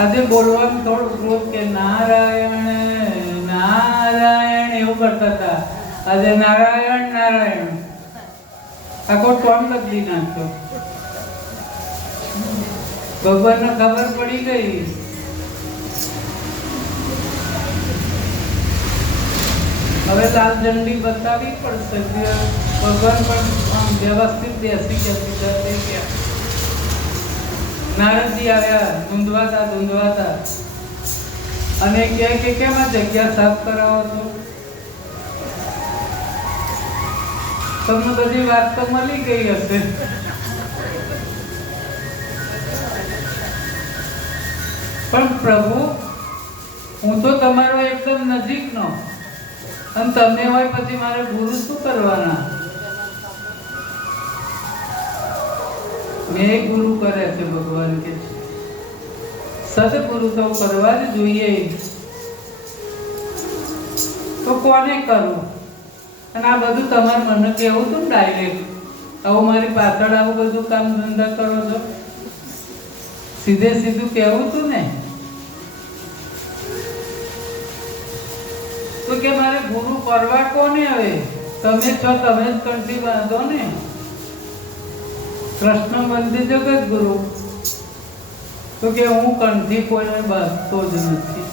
આજે બોલવાનું થોડું ક્રોધ કે નારાયણ નારાયણ એવું કરતા હતા. આજે નારાયણ નારાયણ આખો ટોન બદલી નાખ્યો. ભગવાનને ખબર પડી ગઈ. હવે લાલ ઝંડી બતાવી પડશે. ભગવાન પણ વ્યવસ્થિત બેસી ગયા. નારદજી આવ્યા ધૂંધવાતા અને કહે કે કેમ આ જગ્યા સાફ કરાવો છો? તમને બધી વાત તો મળી ગઈ હશે. પણ પ્રભુ, હું તો તમારો એકદમ નજીકનો, અને તમે હોય પછી મારે ગુરુ શું કરવાના? મેં ગુરુ કર્યા છે. ભગવાન કે સદગુરુ તો કરવા જ જોઈએ. તો કોને કરવું? અને આ બધું તમારે મને કેવું હતું ને ડાયરેક્ટ. આવું મારી પાછળ આવું બધું કામ ધંધા કરો છો, સીધે સીધું કેવું હતું ને. તો કે મારે ગુરુ કરવા કોને? હવે તમે છો, તમે જ કંઠી બાંધો ને. કૃષ્ણ બંધી જગત ગુરુ. તો કે હું કંઠી કોઈને બાંધતો જ નથી.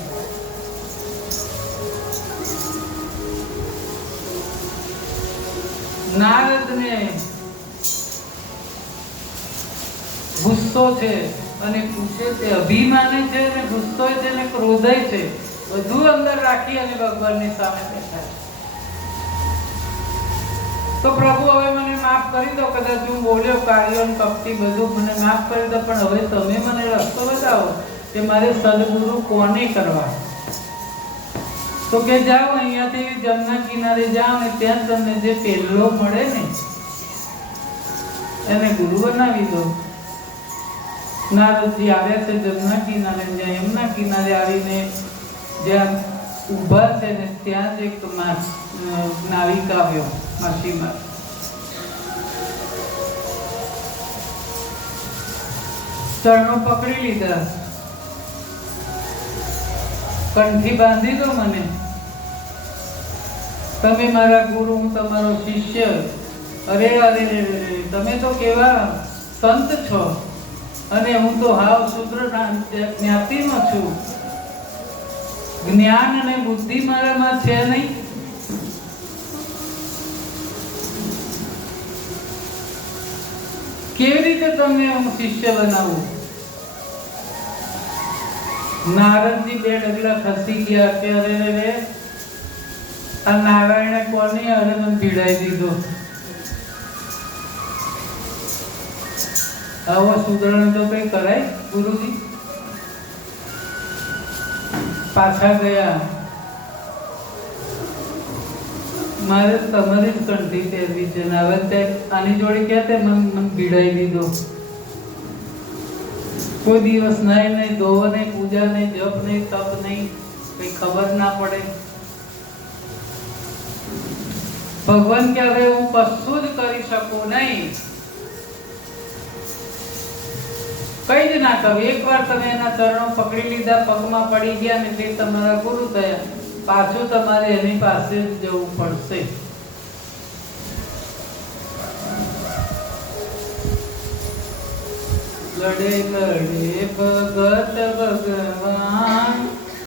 નારદને ગુસ્સો છે અને પૂછે છે, અભિમાને છે અને ગુસ્સો છે અને ક્રોધય છે, બધું અંદર રાખી અને ભગવાનની સામે બેઠા. તો પ્રભુ હવે મને માફ કરી દો. કદાચ હું બોલ્યો કાર્યો કપટી બધું મને માફ કરી દો, પણ હવે તમે મને રસ્તો બતાવો કે મારે સદગુરુ કોને કરવા. તો કે જાઓ અહીંયાથી જમના કિનારે જાઓ ને ત્યાં તમને જે પહેલો મળે ને એને ગુરુ બનાવી દો. નારદજી આવ્યા છે જમના કિનારે. જ્યાં યમુના કિનારે આવીને જ્યાં ઊભા છે ને ત્યાં જ એક નાવિક આવ્યો, માછીમાર. ચરણો પકડી લીધા. કંઠી બાંધી દો મને. તમે મારા ગુરુ, હું તમારો શિષ્ય. અરે અરે તમે તો કેવા સંત છો, અને હું તો હાવ શુદ્ર જ્ઞાતિનો છું. જ્ઞાન અને બુદ્ધિ મારામાં છે નહીં. કેવી રીતે તમને હું શિષ્ય બનાવું? નારદજી બે ડગલા ખસી ગયા કે અરે રે, આ નારાયણે કોની અરે મને ભીડાઈ દીધો. આવો સુધરણ તો કઈ કરાય? ગુરુજી પાછા ગયા. મારે તમારી જ કંઠી પહેરવી છે ને હવે તે આની જોડે ક્યાં તે મને ભીડાઈ દીધો. કોઈ દિવસ નહીં ધોવો નહીં, પૂજા નહીં, જપ નહીં, તપ નહીં, કઈ ખબર ના પડે. ભગવાન કે હવે હું કશું જ કરી શકું નહીં, કઈ જ ના કરું. એકવાર તમે એના ચરણો પકડી લીધા, પગમાં પડી ગયા ને તે તમારા ગુરુ થયા. પાછું તમારે એની પાસે જ જવું પડશે. લડે લડે ભગત ભગત